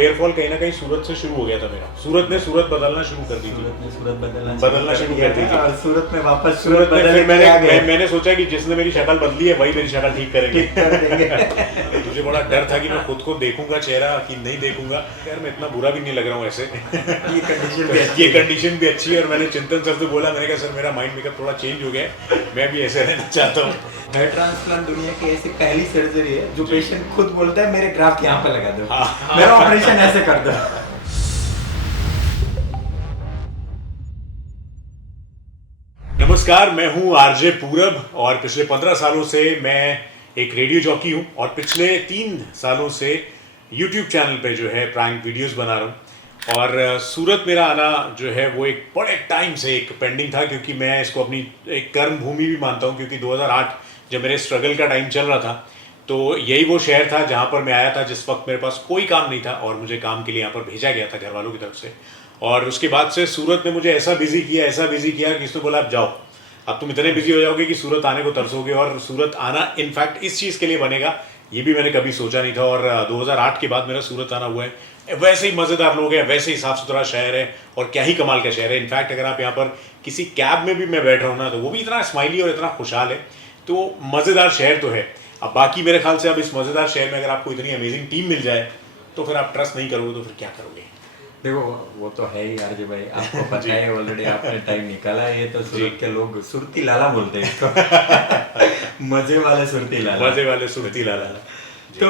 Hair fall कहीं ना कहीं सूरत से शुरू हो गया था मेरा। सूरत ने सूरत बदलना शुरू कर दी थी। सूरत बदलना शुरू कर दी थी और सूरत में वापस सूरत में फिर आ गए। मैंने सोचा कि जिसने मेरी शक्ल बदली है वही मेरी शक्ल ठीक करेंगे। कर देंगे। तो मुझे बड़ा डर था कि मैं खुद को देखूंगा चेहरा कि नहीं देखूंगा। यार मैं इतना बुरा भी नहीं लग रहा हूँ ऐसे। ये कंडीशन भी अच्छी ये है। कंडीशन भी अच्छी है। और मैंने चिंतन सर से बोला, मैंने कहा सर मेरा माइंड मेकअप थोड़ा चेंज हो गया है, मैं भी ऐसे रहना चाहता हूँ। हेयर ट्रांसप्लांट दुनिया की ऐसी पहली सर्जरी है जो पेशेंट खुद बोलता है मेरे ग्राफ्ट यहाँ पे लगा दो, मेरा ऑपरेशन ऐसे कर दो। नमस्कार, मैं हूं आरजे पूरब और पिछले 15 सालों से मैं एक रेडियो जॉकी हूं और पिछले 3 सालों से यूट्यूब चैनल पे जो है प्रैंक वीडियोस बना रहा हूं। और सूरत मेरा आना जो है वो एक बड़े टाइम से एक पेंडिंग था, क्योंकि मैं इसको अपनी एक कर्म भूमि भी मानता हूं। क्योंकि 2008 जब मेरे स्ट्रगल का टाइम चल रहा था तो यही वो शहर था जहां पर मैं आया था जिस वक्त मेरे पास कोई काम नहीं था और मुझे काम के लिए यहाँ पर भेजा गया था घर वालों की तरफ से। और उसके बाद से सूरत ने मुझे ऐसा बिजी किया कि इसने बोला अब जाओ, अब तुम इतने बिजी हो जाओगे कि सूरत आने को तरसोगे। और सूरत आना इनफैक्ट इस चीज़ के लिए बनेगा ये भी मैंने कभी सोचा नहीं था। और 2008 के बाद मेरा सूरत आना हुआ है। वैसे ही मज़ेदार लोग हैं, वैसे ही साफ़ सुथरा शहर है और क्या ही कमाल का शहर है। इनफैक्ट अगर आप यहाँ पर किसी कैब में भी मैं बैठ रहा हूँ ना तो वो भी इतना स्माइली और इतना खुशहाल है। तो मज़ेदार शहर तो है। अब बाकी मेरे ख्याल से अब इस मज़ेदार शहर में अगर आपको इतनी अमेजिंग टीम मिल जाए तो फिर आप ट्रस्ट नहीं करोगे तो फिर क्या करोगे। देखो वो तो है ही आरजे भाई, आपको पता है ऑलरेडी आपने टाइम निकाला है। ये तो सूरत के लोग सुरती लाला बोलते हैं इसको। मजे वाले सुरती लाला, मजे वाले सुरती लाला। तो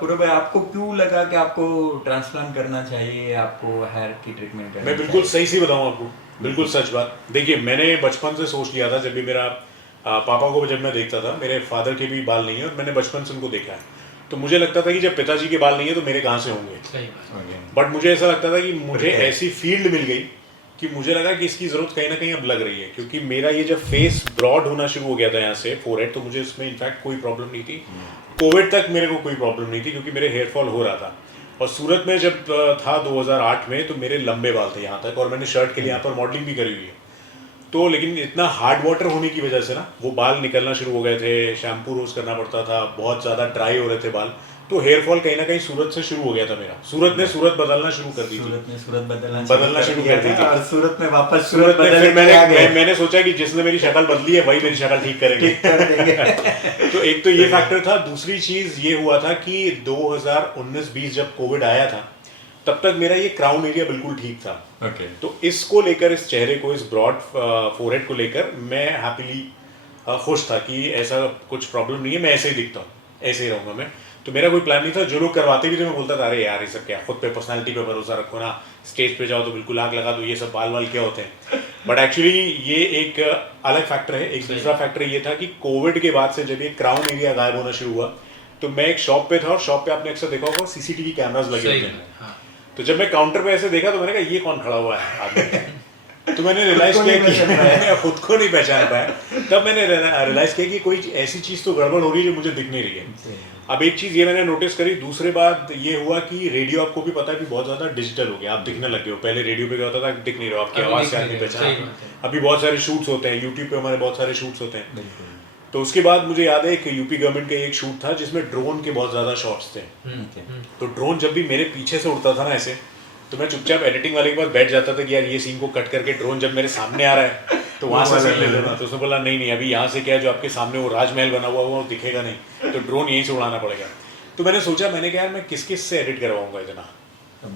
पूरा भाई आपको क्यों लगा कि आपको ट्रांसप्लांट करना चाहिए, आपको हेयर की ट्रीटमेंट करना मैं बिल्कुल चाहिए? सही से बताऊं आपको, बिल्कुल सच बात। देखिए मैंने बचपन से सोच लिया था, जब भी मेरा पापा को जब मैं देखता था, मेरे फादर के भी बाल नहीं है और मैंने बचपन से उनको देखा है, तो मुझे लगता था कि जब पिताजी के बाल नहीं है तो मेरे कहाँ से होंगे। बट मुझे ऐसा लगता था कि मुझे ऐसी फील्ड मिल गई कि मुझे लगा कि इसकी ज़रूरत कहीं ना कहीं अब लग रही है। क्योंकि मेरा ये जब फेस ब्रॉड होना शुरू हो गया था यहाँ से फोरहेड, तो मुझे इसमें इनफैक्ट कोई प्रॉब्लम नहीं थी। कोविड तक मेरे को कोई प्रॉब्लम नहीं थी क्योंकि मेरे हेयर फॉल हो रहा था। और सूरत में जब था 2008 में तो मेरे लंबे बाल थे यहाँ तक, और मैंने शर्ट के लिए यहाँ पर मॉडलिंग भी करी हुई है। तो लेकिन इतना हार्ड वाटर होने की वजह से ना वो बाल निकलना शुरू हो गए थे, शैम्पू रोज करना पड़ता था, बहुत ज़्यादा ड्राई हो रहे थे बाल। तो हेयर फॉल कहीं ना कहीं सूरत से शुरू हो गया था मेरा। सूरत ने सूरत बदलना शुरू कर दी थी। सूरत ने सूरत बदलना शुरू कर दी थी। और सूरत में वापस सूरत में फिर आ गए। मैंने सोचा कि जिसने मेरी शक्ल बदली है वही मेरी शक्ल ठीक करेंगे। कर देंगे। तो एक तो ये फैक्टर था। दूसरी चीज ये हुआ था कि 2019-20 जब कोविड आया था तब तक मेरा ये क्राउन एरिया बिल्कुल ठीक था। ओके। तो इसको लेकर, इस चेहरे को, इस ब्रॉड फोरहेड को लेकर मैं हैप्पीली खुश था कि ऐसा कुछ प्रॉब्लम नहीं है, मैं ऐसे ही दिखता हूँ, ऐसे ही रहूँगा मैं। तो मेरा कोई प्लान नहीं था। जो लोग करवाते भी थे मैं बोलता था अरे यार ये सब क्या, खुद पे पर्सनालिटी पे भरोसा रखो ना, स्टेज पे जाओ तो बिल्कुल आग लगा दो, ये सब बाल वाल क्या होते हैं। बट एक्चुअली ये एक अलग फैक्टर है। एक दूसरा फैक्टर ये था कि कोविड के बाद से जब ये क्राउन एरिया गायब होना शुरू हुआ तो मैं एक शॉप पे था और शॉप पे आपने अक्सर देखा होगा सीसीटीवी कैमरास लगे होते हैं। तो जब मैं काउंटर पे ऐसे देखा तो मैंने कहा ये कौन खड़ा हुआ है आदमी। तो मैंने रियलाइज किया कि मैं खुद को नहीं पहचान पाया। तब मैंने रियलाइज किया कि कोई ऐसी चीज़ तो गड़बड़ हो रही है जो मुझे दिख नहीं रही है। अब एक चीज़ ये मैंने नोटिस करी। दूसरी बात ये हुआ कि रेडियो, आपको भी पता है कि बहुत ज़्यादा डिजिटल हो गया, आप दिखने लग गए हो। पहले रेडियो पे क्या होता था, दिख नहीं रहा, आपकी आवाज़ से आदमी पहचान। अभी बहुत सारे शूट्स होते हैं यूट्यूब पे, हमारे बहुत सारे शूट्स होते हैं। तो उसके बाद मुझे याद है एक यूपी गवर्नमेंट का एक शूट था जिसमें ड्रोन के बहुत ज़्यादा शॉट्स थे। तो ड्रोन जब भी मेरे पीछे से उड़ता था ना ऐसे, तो मैं चुपचाप एडिटिंग वाले के पास बैठ जाता था कि यार ये सीन को कट करके ड्रोन जब मेरे सामने आ रहा है तो वहाँ से सीन ले लेना। तो उसने बोला नहीं नहीं, अभी यहाँ से क्या है, जो आपके सामने वो राजमहल बना हुआ वो दिखेगा नहीं, तो ड्रोन यहीं से उड़ाना पड़ेगा। तो मैंने सोचा, मैंने कहा यार मैं किस किस से एडिट करवाऊंगा इतना,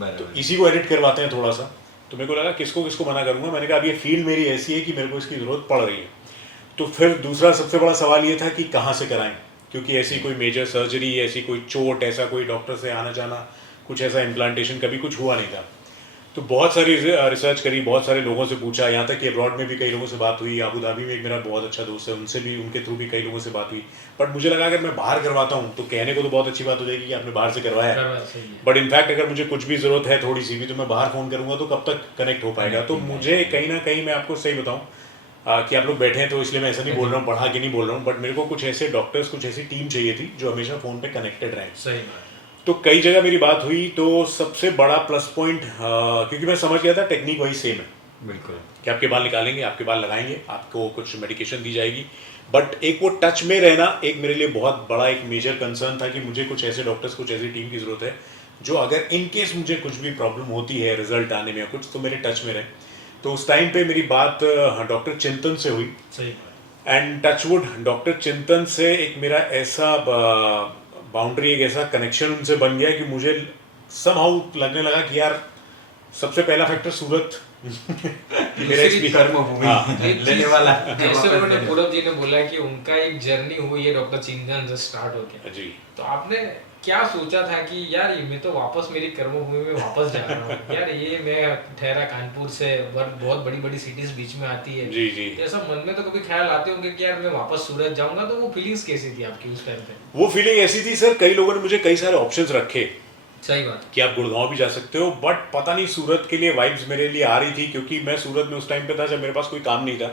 तो इसी को एडिट करवाते हैं थोड़ा सा। तो मेरे को लगा किसको किसको मना करूँगा। मैंने कहा अब ये फील्ड मेरी ऐसी है कि मेरे को इसकी ज़रूरत पड़ रही है। तो फिर दूसरा सबसे बड़ा सवाल ये था कि कहाँ से कराएं, क्योंकि ऐसी कोई मेजर सर्जरी, ऐसी कोई चोट, ऐसा कोई डॉक्टर से आना जाना, कुछ ऐसा इम्प्लांटेशन कभी कुछ हुआ नहीं था। तो बहुत सारी रिसर्च करी, बहुत सारे लोगों से पूछा, यहाँ तक कि अब्रॉड में भी कई लोगों से बात हुई। अबू धाबी में एक मेरा बहुत अच्छा दोस्त है, उनसे भी, उनके थ्रू भी कई लोगों से बात हुई। बट मुझे लगा अगर मैं बाहर करवाता हूँ तो कहने को तो बहुत अच्छी बात हो जाएगी कि आपने बाहर से करवाया है, बट इनफैक्ट अगर मुझे कुछ भी ज़रूरत है थोड़ी सी भी तो मैं बाहर फ़ोन करूँगा तो कब तक कनेक्ट हो पाएगा। तो मुझे कहीं ना कहीं, मैं आपको सही बताऊँ कि आप लोग बैठे हैं तो इसलिए मैं ऐसा नहीं बोल रहा हूँ, पढ़ा के नहीं बोल रहा हूँ, बट मेरे को कुछ ऐसे डॉक्टर्स, कुछ ऐसी टीम चाहिए थी जो हमेशा फ़ोन पे कनेक्टेड रहे। तो कई जगह मेरी बात हुई। तो सबसे बड़ा प्लस पॉइंट, क्योंकि मैं समझ गया था टेक्निक वही सेम है, बिल्कुल, कि आपके बाल निकालेंगे, आपके बाल लगाएंगे, आपको कुछ मेडिकेशन दी जाएगी, बट एक वो टच में रहना एक मेरे लिए बहुत बड़ा एक मेजर कंसर्न था कि मुझे कुछ ऐसे डॉक्टर्स, कुछ ऐसी टीम की ज़रूरत है जो अगर इन केस मुझे कुछ भी प्रॉब्लम होती है रिजल्ट आने में या कुछ, तो मेरे टच में रहे। तो उस टाइम पे मेरी बात डॉक्टर चिंतन से हुई, सही एंड टचवुड डॉक्टर चिंतन से एक मेरा ऐसा बाउंड्री, एक ऐसा कनेक्शन उनसे बन गया कि मुझे समहाउ लगने लगा कि यार सबसे पहला फैक्टर सूरत कि मेरा दूसरी कर्मभूमि हाँ, लेने वाला जैसे उन्होंने पूरब जी ने बोला कि उनका एक जर्नी हुई है डॉक्टर चिंतन से स्टार्ट होके, जी। तो आपने क्या सोचा था कि यार ये मैं तो वापस मेरी कर्मभूमि में वापस जा रहा हूँ यार, ये मैं ठहरा कानपुर से, बहुत बड़ी बड़ी सिटीज बीच में आती है, जी जी। तो ऐसा मन में तो कभी ख्याल आते होंगे कि यार मैं वापस सूरत जाऊंगा, तो वो फीलिंग्स कैसी थी आपकी उस टाइम पे? वो फीलिंग ऐसी थी सर, कई लोगों ने मुझे कई सारे ऑप्शंस रखे सही बात। कि आप गुड़गांव भी जा सकते हो, बट पता नहीं सूरत के लिए वाइब्स मेरे लिए आ रही थी, क्योंकि मैं सूरत में उस टाइम पे था जब मेरे पास कोई काम नहीं था,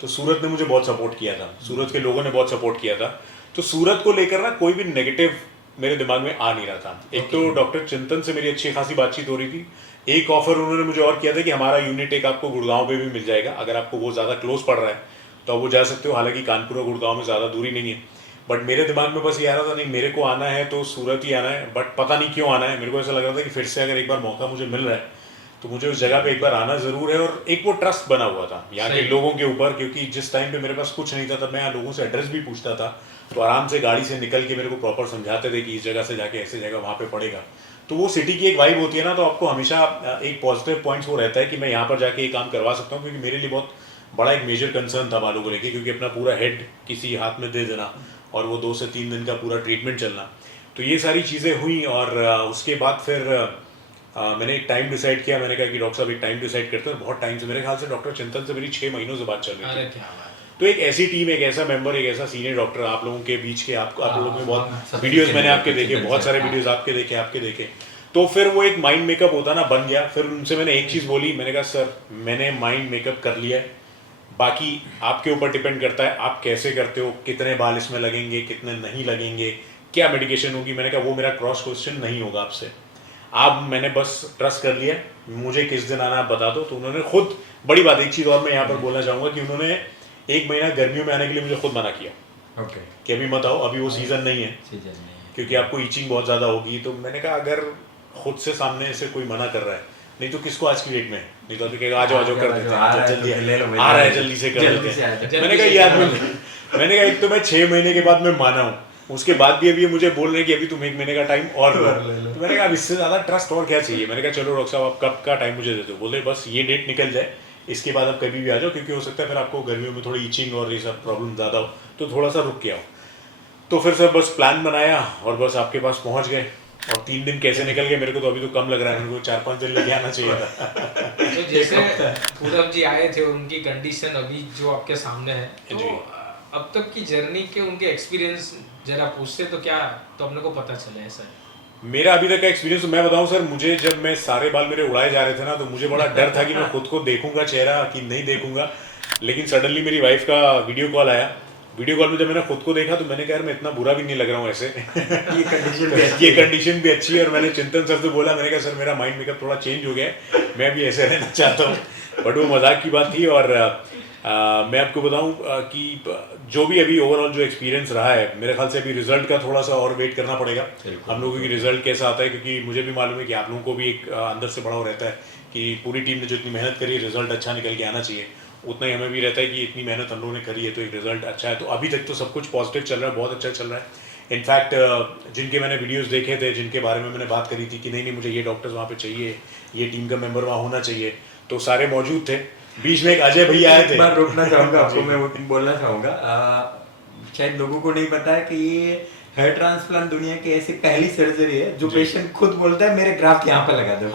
तो सूरत ने मुझे बहुत सपोर्ट किया था, सूरत के लोगों ने बहुत सपोर्ट किया था। तो सूरत को लेकर ना कोई भी नेगेटिव मेरे दिमाग में आ नहीं रहा था। एक तो डॉक्टर चिंतन से मेरी अच्छी खासी बातचीत हो रही थी, एक ऑफर उन्होंने मुझे और किया था कि हमारा यूनिट एक आपको गुड़गांव पे भी मिल जाएगा, अगर आपको वो ज़्यादा क्लोज पड़ रहा है तो आप वो जा सकते हो, हालांकि कानपुर और गुड़गांव में ज़्यादा दूरी नहीं है। बट मेरे दिमाग में बस ये आ रहा था, नहीं मेरे को आना है तो सूरत ही आना है, बट पता नहीं क्यों आना है। मेरे को ऐसा लग रहा था कि फिर से अगर एक बार मौका मुझे मिल रहा है तो मुझे उस जगह पे एक बार आना ज़रूर है। और एक वो ट्रस्ट बना हुआ था यहाँ के लोगों के ऊपर, क्योंकि जिस टाइम पे मेरे पास कुछ नहीं था तब मैं यहाँ लोगों से एड्रेस भी पूछता था, तो आराम से गाड़ी से निकल के मेरे को प्रॉपर समझाते थे कि इस जगह से जाके ऐसे जगह वहाँ पे पड़ेगा। तो वो सिटी की एक वाइब होती है ना, तो आपको हमेशा एक पॉजिटिव पॉइंट्स वो रहता है कि मैं यहाँ पर जाके ये काम करवा सकता हूँ, क्योंकि मेरे लिए बहुत बड़ा एक मेजर कंसर्न था बालों को लेके, क्योंकि अपना पूरा हेड किसी हाथ में दे देना और वो 2 से 3 दिन का पूरा ट्रीटमेंट चलना, तो ये सारी चीज़ें हुई। और उसके बाद फिर मैंने एक टाइम डिसाइड किया, मैंने कहा कि डॉक्टर साहब एक टाइम डिसाइड करते हैं। बहुत टाइम से, मेरे ख्याल से डॉक्टर चिंतन से मेरी 6 महीनों से बात चल रही अरे थी। क्या बात है। तो एक ऐसी टीम, एक ऐसा मेंबर, एक ऐसा सीनियर डॉक्टर आप लोगों के बीच के, आप लोगों में बहुत सभी वीडियोस के मैंने लिए आपके देखे, चिंतन बहुत से। सारे वीडियोस आपके देखे, तो फिर वो एक माइंड मेकअप होता ना बन गया। फिर उनसे मैंने एक चीज़ बोली, मैंने कहा सर मैंने माइंड मेकअप कर लिया है, बाकी आपके ऊपर डिपेंड करता है आप कैसे करते हो, कितने बाल इसमें लगेंगे, कितने नहीं लगेंगे, क्या मेडिकेशन होगी। मैंने कहा वो मेरा क्रॉस क्वेश्चन नहीं होगा आपसे, आप मैंने बस ट्रस्ट कर लिया, मुझे किस दिन आना आप बता दो। तो उन्होंने खुद, बड़ी बात एक चीज़ और मैं यहाँ पर बोलना चाहूँगा कि उन्होंने 1 महीना गर्मियों में आने के लिए मुझे खुद मना किया ओके कि अभी मत आओ, अभी वो सीज़न नहीं है, सीजन नहीं है। क्योंकि आपको ईचिंग बहुत ज़्यादा होगी। तो मैंने कहा अगर खुद से सामने से कोई मना कर रहा है, नहीं तो किसको आज की डेट में, नहीं तो कहेगा आ जाओ कर देते हैं, जल्दी ले लो भाई, आ रहा है जल्दी से कर जल्दी देते से आ हैं। जाओ। मैंने कहा यार मैंने कहा एक तो मैं 6 महीने के बाद मैं माना हूँ, उसके बाद भी अभी ये मुझे बोल रहे हैं कि अभी तुम 1 महीने का टाइम और लो। तो मैंने कहा अब इससे ज़्यादा ट्रस्ट और क्या चाहिए। मैंने कहा चलो डॉक्टर साहब आप कब का टाइम मुझे दे दो। बोले बस ये डेट निकल जाए, इसके बाद आप कभी भी आ जाओ, क्योंकि हो सकता है फिर आपको गर्मियों में थोड़ी ईचिंग और ये सब प्रॉब्लम ज़्यादा हो, तो थोड़ा सा रुक के आओ। तो फिर सर बस प्लान बनाया और बस आपके पास पहुंच गए। और 3 दिन कैसे निकल गए मेरे को तो अभी तो कम लग रहा है, मेरे को 4-5 दिन लेके आना चाहिए था। तो जैसे पूरब जी आए थे, उनकी कंडीशन अभी जो आपके सामने है, तो जी। अब तक की जर्नी के उनके एक्सपीरियंस जरा पूछते तो क्या, तो अपने को पता चले ऐसा है। मेरा अभी तक का एक्सपीरियंस मैं बताऊं सर, मुझे जब मैं सारे बाल मेरे उड़ाए जा रहे थे ना, तो मुझे बड़ा डर था कि मैं खुद को देखूंगा चेहरा कि नहीं देखूंगा। लेकिन सडनली मेरी वाइफ का वीडियो कॉल आया, वीडियो कॉल में जब मैंने खुद को देखा तो मैंने कहा यार मैं इतना बुरा भी नहीं लग रहा हूँ ऐसे। ये कंडीशन भी अच्छी ये है। कंडीशन भी अच्छी है। और मैंने चिंतन सर से बोला, मैंने कहा सर मेरा माइंड मेकअप थोड़ा चेंज हो गया है, मैं भी ऐसे रहना चाहता हूँ। बट वो मजाक की बात थी। और मैं आपको बताऊं कि जो भी अभी ओवरऑल जो एक्सपीरियंस रहा है, मेरे ख्याल से अभी रिजल्ट का थोड़ा सा और वेट करना पड़ेगा हम लोगों की, रिजल्ट कैसा आता है। क्योंकि मुझे भी मालूम है कि आप लोगों को भी एक अंदर से बड़ा वो रहता है कि पूरी टीम ने जो इतनी मेहनत करी है रिजल्ट अच्छा निकल के आना चाहिए, उतना ही हमें भी रहता है कि इतनी मेहनत हम लोगों ने करी है तो एक रिजल्ट अच्छा है। तो अभी तक तो सब कुछ पॉजिटिव चल रहा है, बहुत अच्छा चल रहा है। इनफैक्ट जिनके मैंने वीडियोस देखे थे, जिनके बारे में मैंने बात करी थी कि नहीं नहीं मुझे ये डॉक्टर्स वहाँ पे चाहिए, ये टीम का मेंबर वहाँ होना चाहिए, तो सारे मौजूद थे। बीच में एक अजय भैया आए थे। एक बार रोकना चाहूंगा आपको, मैं वो बोलना चाहूंगा, शायद लोगों को नहीं पता है कि ये हेयर ट्रांसप्लांट दुनिया की ऐसी पहली सर्जरी है जो पेशेंट खुद बोलता है मेरे ग्राफ्ट यहाँ पे लगा दो,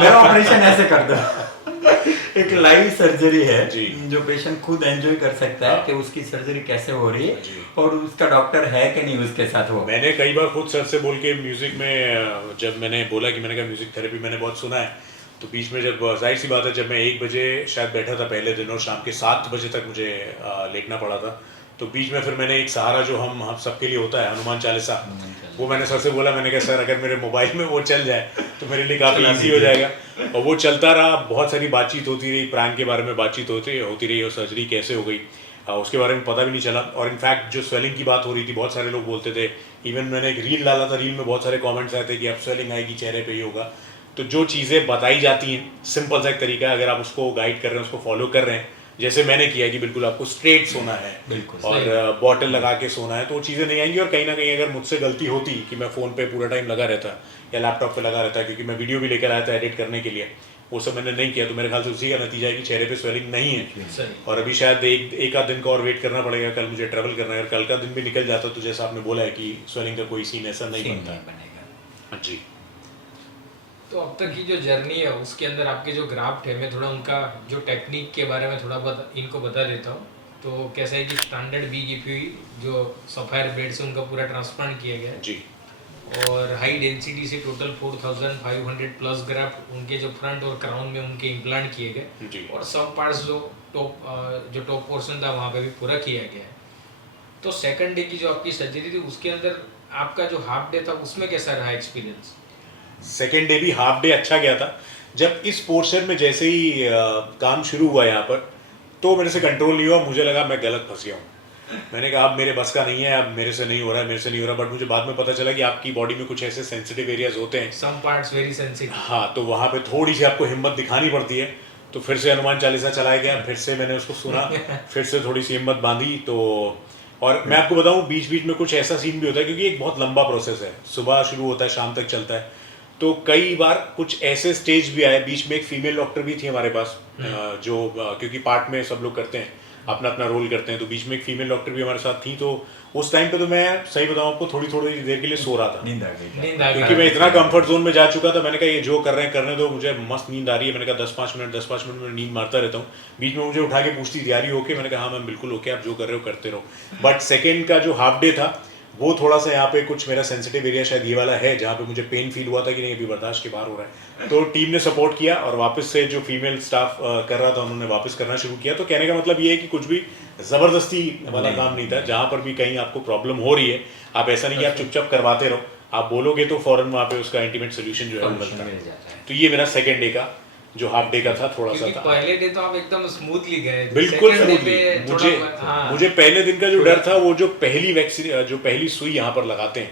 मेरा ऑपरेशन ऐसे कर दो। एक लाइव सर्जरी है जी। जो पेशेंट खुद एंजॉय कर सकता है कि उसकी सर्जरी कैसे हो रही है और उसका डॉक्टर है कि नहीं उसके साथ। वो मैंने कई बार खुद सर से बोल के म्यूजिक में, जब मैंने बोला कि मैंने कहा म्यूजिक थेरेपी मैंने बहुत सुना है, तो बीच में जब जाहिर सी बात है जब मैं 1 बजे शायद बैठा था पहले दिन और शाम के 7 बजे तक मुझे लेटना पड़ा था, तो बीच में फिर मैंने एक सहारा जो हम सबके लिए होता है, हनुमान चालीसा, वो मैंने सर से बोला। मैंने कहा सर अगर मेरे मोबाइल में वो चल जाए तो मेरे लिए काफ़ी ईजी हो जाएगा। और वो चलता रहा, बहुत सारी बातचीत होती रही, प्राण के बारे में बातचीत होती रही और सर्जरी कैसे हो गई उसके बारे में पता भी नहीं चला। और इनफैक्ट जो स्वेलिंग की बात हो रही थी, बहुत सारे लोग बोलते थे इवन मैंने एक रील डाला था, रील में बहुत सारे कमेंट्स आए थे कि अब स्वेलिंग आएगी चेहरे पे, ही होगा। तो जो चीज़ें बताई जाती हैं, सिंपल सा एक तरीका है, अगर आप उसको गाइड कर रहे हैं, उसको फॉलो कर रहे हैं, जैसे मैंने किया कि बिल्कुल आपको स्ट्रेट सोना है बिल्कुल और बॉटल लगा के सोना है, तो वो चीज़ें नहीं आएंगी। और कहीं ना कहीं अगर मुझसे गलती होती कि मैं फ़ोन पे पूरा टाइम लगा रहता या लैपटॉप पे लगा रहता, क्योंकि मैं वीडियो भी लेकर आया था एडिट करने के लिए, वो सब मैंने नहीं किया, तो मेरे ख्याल से उसी का नतीजा है कि चेहरे पे स्वेलिंग नहीं है। सही। और अभी शायद एक आध दिन का और वेट करना पड़ेगा, कल मुझे ट्रैवल करना है, अगर कल का दिन भी निकल जाता तो जैसा आपने बोला है कि स्वेलिंग का कोई सीन ऐसा नहीं बनता। बनेगा। जी। तो अब तक की जो जर्नी है उसके अंदर आपके जो ग्राफ्ट है, मैं थोड़ा उनका जो टेक्निक के बारे में थोड़ा बहुत इनको बता देता हूँ। तो कैसा है कि स्टैंडर्ड बी गिफी जो सफायर ब्लेड से उनका पूरा ट्रांसप्लांट किया गया है, जी। और हाई डेंसिटी से टोटल 4500 प्लस ग्राफ्ट उनके जो फ्रंट और क्राउन में उनके इम्प्लांट किए गए, जी। और सब पार्ट्स जो टॉप पोर्शन था वहाँ पे भी पूरा किया गया है। तो सेकंड डे की जो आपकी सर्जरी थी उसके अंदर आपका जो हाफ डे था उसमें कैसा रहा एक्सपीरियंस? सेकेंड डे भी हाफ डे अच्छा गया था। जब इस पोर्शन में जैसे ही काम शुरू हुआ यहाँ पर, तो मेरे से कंट्रोल नहीं हुआ, मुझे लगा मैं गलत फंस गया हूँ। मैंने कहा अब मेरे बस का नहीं है, अब मेरे से नहीं हो रहा है, मेरे से नहीं हो रहा। बट मुझे बाद में पता चला कि आपकी बॉडी में कुछ ऐसे सेंसिटिव एरियाज होते हैं, सम पार्ट्स वेरी सेंसिटिव। हाँ, तो वहाँ पे थोड़ी सी आपको हिम्मत दिखानी पड़ती है। तो फिर से हनुमान चालीसा चलाया गया, फिर से मैंने उसको सुना, फिर से थोड़ी सी हिम्मत बांधी। तो और मैं आपको बताऊं, बीच बीच में कुछ ऐसा सीन भी होता है, क्योंकि एक बहुत लंबा प्रोसेस है, सुबह शुरू होता है शाम तक चलता है। तो कई बार कुछ ऐसे स्टेज भी आए, बीच में एक फीमेल डॉक्टर भी थी हमारे पास, क्योंकि पार्ट में सब लोग करते हैं, अपना अपना रोल करते हैं, तो बीच में एक फीमेल डॉक्टर भी हमारे साथ थी। तो उस टाइम पे तो मैं सही बताऊं आपको, थोड़ी थोड़ी देर के लिए सो रहा था, नींद आ गई। नींद आ गई। क्योंकि मैं इतना कंफर्ट जोन में जा चुका था। मैंने कहा ये जो कर रहे हैं करने दो, मुझे मस्त नींद आ रही है। मैंने कहा 10-5 मिनट में नींद मारता रहता हूँ। बीच में मुझे उठा के पूछती थी यार ओके, मैंने कहा हाँ मैं बिल्कुल ओके, आप जो कर रहे हो करते रहो। बट सेकेंड का जो हाफ डे था, वो थोड़ा सा यहाँ पे कुछ मेरा सेंसिटिव एरिया शायद ये वाला है, जहाँ पे मुझे पेन फील हुआ था कि नहीं अभी बर्दाश्त के बाहर हो रहा है। तो टीम ने सपोर्ट किया, और वापस से जो फीमेल स्टाफ कर रहा था उन्होंने वापस करना शुरू किया। तो कहने का मतलब ये है कि कुछ भी ज़बरदस्ती वाला काम नहीं था। जहाँ पर भी कहीं आपको प्रॉब्लम हो रही है, आप ऐसा नहीं कि आप चुपचाप करवाते रहो, आप बोलोगे तो फौरन वहाँ पे उसका इंटीमेट सोल्यूशन जो है वो मिलता है। मिल जाता है। तो ये मेरा सेकेंड डे का जो हाफ डे का था थोड़ा सा क्योंकि था। पहले डे तो आप एकदम स्मूथली गए, बिल्कुल second day स्मूथली। पे मुझे थोड़ा हाँ, मुझे पहले दिन का जो डर था, वो जो पहली वैक्सीन, जो पहली सुई यहाँ पर लगाते हैं,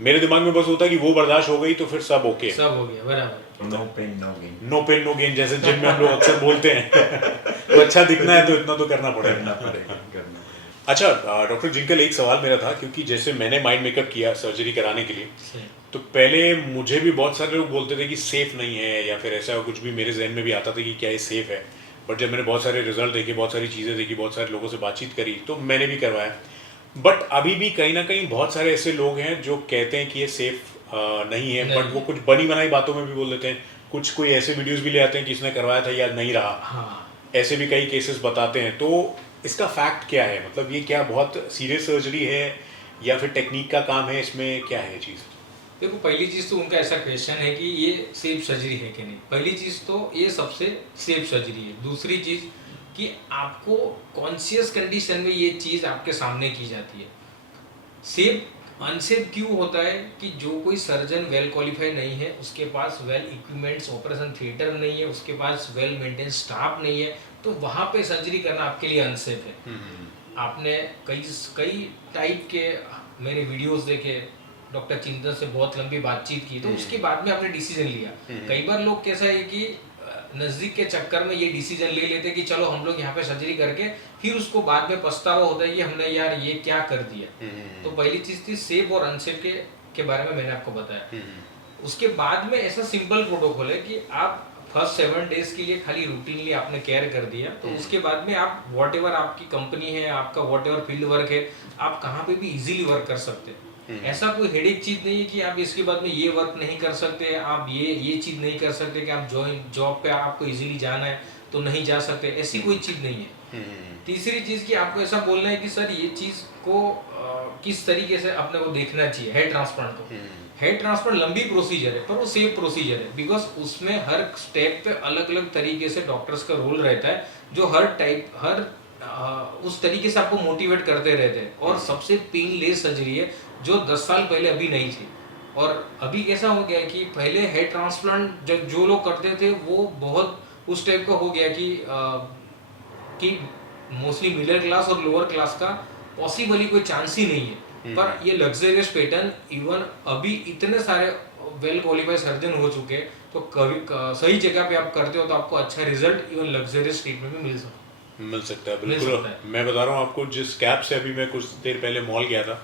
मेरे दिमाग में बस होता है कि वो बर्दाश्त हो गई तो फिर सब ओके, सब हो गया बराबर। No pain no gain. No pain no gain, जैसे जिम में हम लोग अक्सर बोलते हैं। तो अच्छा दिखना है तो इतना तो करना करना पड़ेगा। पड़ेगा करना। अच्छा डॉक्टर जिंकल, एक सवाल मेरा था, क्योंकि जैसे मैंने माइंड मेकअप किया सर्जरी कराने के लिए, सही। तो पहले मुझे भी बहुत सारे लोग बोलते थे कि सेफ नहीं है, या फिर ऐसा कुछ भी मेरे जहन में भी आता था कि क्या ये सेफ है। बट जब मैंने बहुत सारे रिजल्ट देखे, बहुत सारी चीज़ें देखी, बहुत सारे लोगों से बातचीत करी, तो मैंने भी करवाया। बट अभी भी कहीं ना कहीं बहुत सारे ऐसे लोग हैं जो कहते हैं कि ये सेफ नहीं है, बट वो कुछ बनी बनाई बातों में भी बोल देते हैं। कुछ कोई ऐसे वीडियोस भी ले आते हैं कि इसने करवाया था या नहीं रहा, हाँ, ऐसे भी कई केसेस बताते हैं। तो इसका फैक्ट क्या है, मतलब ये क्या बहुत सीरियस सर्जरी है या फिर टेक्निक का काम है, इसमें क्या है चीज़? देखो पहली चीज तो उनका ऐसा क्वेश्चन है कि ये सेफ सर्जरी है कि नहीं। पहली चीज तो ये सबसे सेफ सर्जरी है। दूसरी चीज कि आपको कॉन्शियस कंडीशन में ये चीज आपके सामने की जाती है। सेफ अनसेफ क्यों होता है कि जो कोई सर्जन वेल क्वालिफाइड नहीं है, उसके पास वेल इक्विपमेंट्स, ऑपरेशन थिएटर नहीं है, उसके पास वेल मेंटेन स्टाफ नहीं है, तो वहाँ पे सर्जरी करना आपके लिए अनसेफ है। आपने कई टाइप के मेरे वीडियोस देखे, डॉक्टर चिंतन से बहुत लंबी बातचीत की, तो उसके बाद में आपने डिसीजन लिया। कई बार लोग कैसा है कि नज़दीक के चक्कर में ये डिसीजन ले लेते कि चलो हम लोग यहाँ पे सर्जरी करके, फिर उसको बाद में पछतावा होता है कि हमने यार ये क्या कर दिया। तो पहली चीज़ थी सेफ और अनसेफ के बारे में मैंने आपको बताया। उसके बाद में ऐसा सिंपल प्रोटोकॉल है कि आप फर्स्ट 7 डेज के लिए खाली रूटीनली आपने केयर कर दिया, तो उसके बाद में आप वॉट एवर आपकी कंपनी है, आपका वॉट एवर फील्ड वर्क है, आप कहाँ पे भी इजीली वर्क कर सकते हैं। ऐसा कोई हेडेक चीज नहीं है कि आप इसके बाद में ये वर्क नहीं कर सकते, आप ये चीज नहीं कर सकते, कि आप जॉब पे आपको इजीली जाना है तो नहीं जा सकते, ऐसी कोई चीज नहीं है। तीसरी चीज कि आपको ऐसा बोलना है कि सर ये चीज को किस तरीके से अपने को देखना चाहिए। हेड ट्रांसप्लांट को, हेड ट्रांसप्लांट लंबी प्रोसीजर है पर वो सेफ प्रोसीजर है, बिकॉज उसमें हर स्टेप पे अलग अलग तरीके से डॉक्टर्स का रोल रहता है, जो हर उस तरीके से आपको मोटिवेट करते रहते हैं। और सबसे पेनलेस सर्जरी है जो 10 साल पहले अभी नहीं थी। और अभी कैसा हो गया कि पहले हेड ट्रांसप्लांट जो लोग करते थे वो बहुत उस टाइप का हो गया कि मोस्टली मिडिल क्लास और लोअर क्लास का पॉसिबली कोई चांस ही नहीं है। पर ये लग्जरियस पैटर्न इवन अभी इतने सारे वेल क्वालिफाइड सर्जन हो चुके हैं, तो कभी सही जगह पे आप करते हो तो आपको अच्छा रिजल्ट इवन लग्जरियस ट्रीटमेंट में मिल सकता है। मिल सकता है मिल बिल्कुल। सकता है। मैं बता रहा हूँ आपको, जिस कैब से अभी मैं कुछ देर पहले मॉल गया था,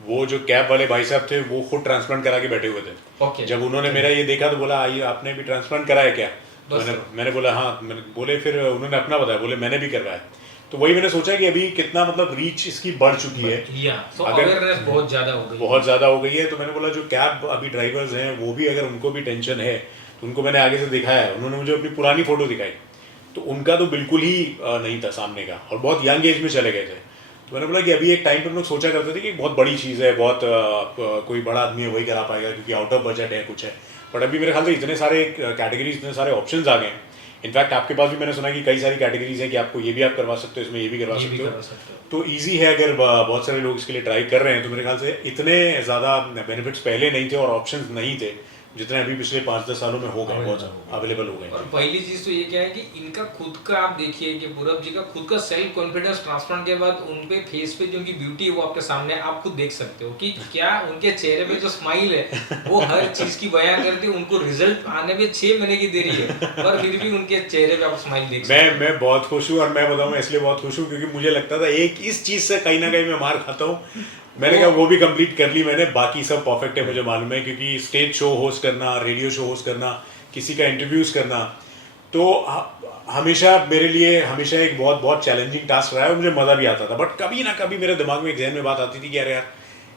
वो जो कैब वाले भाई साहब थे वो खुद ट्रांसप्लांट करा के बैठे हुए थे। ओके। जब उन्होंने मेरा ये देखा तो बोला आइए आपने भी ट्रांसप्लांट कराया क्या? तो बस मैंने बोला हाँ। मैंने बोले, फिर उन्होंने अपना बताया, बोले मैंने भी करवाया। तो वही मैंने सोचा कि अभी कितना मतलब रीच इसकी बढ़ चुकी है, या सो अगर- अवेयरनेस बहुत ज्यादा हो गई। बहुत ज़्यादा हो गई है। तो मैंने बोला जो कैब अभी ड्राइवर्स हैं वो भी अगर उनको भी टेंशन है तो उनको मैंने आगे से दिखाया है। उन्होंने मुझे अपनी पुरानी फ़ोटो दिखाई तो उनका तो बिल्कुल ही नहीं था सामने का, और बहुत यंग एज में चले गए थे। तो मैंने बोला कि अभी एक टाइम पर हम लोग सोचा करते थे कि बहुत बड़ी चीज़ है, बहुत कोई बड़ा आदमी है वही करा पाएगा क्योंकि आउट ऑफ बजट है, कुछ है। बट अभी मेरे ख्याल से इतने सारे कैटेगरीज, इतने सारे ऑप्शंस आ गए हैं। इनफैक्ट आपके पास भी मैंने सुना कि कई सारी कैटेगरीज हैं कि आपको ये भी आप करवा सकते हो, इसमें ये भी करवा ये भी सकते करवा हो। सकते हो। तो ईजी है, अगर बहुत सारे लोग इसके लिए ट्राई कर रहे हैं तो मेरे ख्याल से इतने ज़्यादा बेनिफिट्स पहले नहीं थे और ऑप्शंस नहीं थे जितने अभी पिछले 5-10 सालों में हो गए, बहुत अवेलेबल हो गए। और पहली चीज तो ये क्या है कि इनका खुद का आप देखिए कि पूरब जी का खुद का सेल्फ कॉन्फिडेंस ट्रांसप्लांट के बाद उन पे फेस पे जो उनकी ब्यूटी है वो आपके सामने आप खुद देख सकते हो कि क्या उनके चेहरे पे जो स्माइल है वो हर चीज की बयां करती है। उनको रिजल्ट आने में 6 महीने की देरी है पर फिर भी उनके चेहरे पे आप स्माइल देख सकते हो। मैं बहुत खुश हूँ, और मैं बताऊँ इसलिए बहुत खुश हूँ क्योंकि मुझे लगता था एक इस चीज़ से कहीं ना कहीं मैं मार खाता हूँ। मैंने कहा वो भी कंप्लीट कर ली मैंने, बाकी सब परफेक्ट है मुझे मालूम है। क्योंकि स्टेज शो होस्ट करना, रेडियो शो होस्ट करना, किसी का इंटरव्यूज करना, तो हमेशा मेरे लिए हमेशा एक बहुत बहुत चैलेंजिंग टास्क रहा है। मुझे मज़ा भी आता था, बट कभी ना कभी मेरे दिमाग में एक जहन में बात आती थी कि यार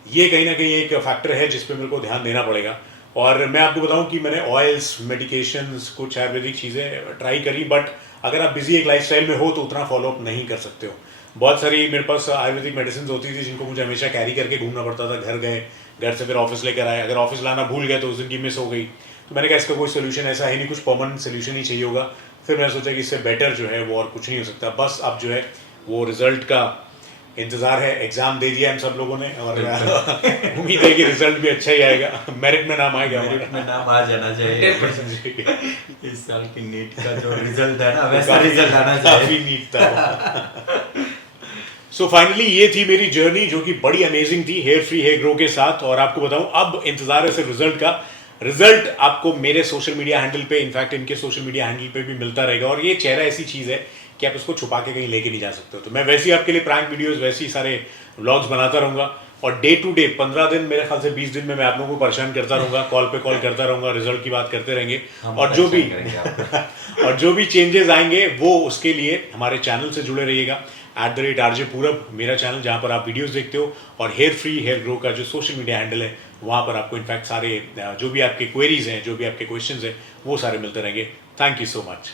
ये कहीं ना कहीं एक फैक्टर है जिस पे मेरे को ध्यान देना पड़ेगा। और मैं आपको बताऊं कि मैंने ऑयल्स, मेडिकेशंस, कुछ आयुर्वेदिक चीज़ें ट्राई करी, बट अगर आप बिजी एक लाइफस्टाइल में हो तो उतना फॉलोअप नहीं कर सकते हो। बहुत सारी मेरे पास आयुर्वेदिक मेडिसिन होती थी जिनको मुझे हमेशा कैरी करके घूमना पड़ता था। घर गए, घर से फिर ऑफिस लेकर आए, अगर ऑफिस लाना भूल गए तो उस दिन की मिस हो गई। तो मैंने कहा इसका कोई सोल्यूशन ऐसा है नहीं, कुछ परमानेंट सोल्यूशन ही चाहिए होगा। फिर मैंने सोचा कि इससे बेटर जो है वो और कुछ नहीं हो सकता। बस अब जो है वो रिजल्ट का इंतजार है। एग्जाम दे दिया हम सब लोगों ने, और उम्मीद है कि रिजल्ट भी अच्छा ही आएगा, मेरिट में नाम आएगा, मेरिट में नाम आ जाना चाहिए। 100% इस साल की नीट का जो रिजल्ट है ना वैसा रिजल्ट आना चाहिए। काफी नीट था। सो फाइनली ये थी मेरी जर्नी जो कि बड़ी अमेजिंग थी हेयर फ्री हेयर ग्रो के साथ। और आपको बताऊं अब इंतजार है सिर्फ रिजल्ट का। रिजल्ट आपको मेरे सोशल मीडिया हैंडल पे, इनफैक्ट इनके सोशल मीडिया हैंडल पे भी मिलता रहेगा। और ये चेहरा ऐसी चीज़ है कि आप इसको छुपा के कहीं लेके नहीं जा सकते हो। तो मैं वैसे ही आपके लिए प्रैंक वीडियोस, वैसे ही सारे व्लॉग्स बनाता रहूँगा। और डे टू डे 15 दिन, मेरे ख्याल से 20 दिन में मैं आप लोगों को परेशान करता रहूँगा, कॉल पे कॉल करता रहूँगा, रिजल्ट की बात करते रहेंगे। और जो भी और जो भी चेंजेस आएंगे वो उसके लिए हमारे चैनल से जुड़े रहिएगा। @RJ पूरब मेरा चैनल, जहाँ पर आप वीडियोस देखते हो, और हेयर फ्री हेयर ग्रो का जो सोशल मीडिया हैंडल है वहाँ पर आपको इनफैक्ट सारे जो भी आपके क्वेरीज हैं, जो भी आपके क्वेश्चंस हैं, वो सारे मिलते रहेंगे। Thank you so much.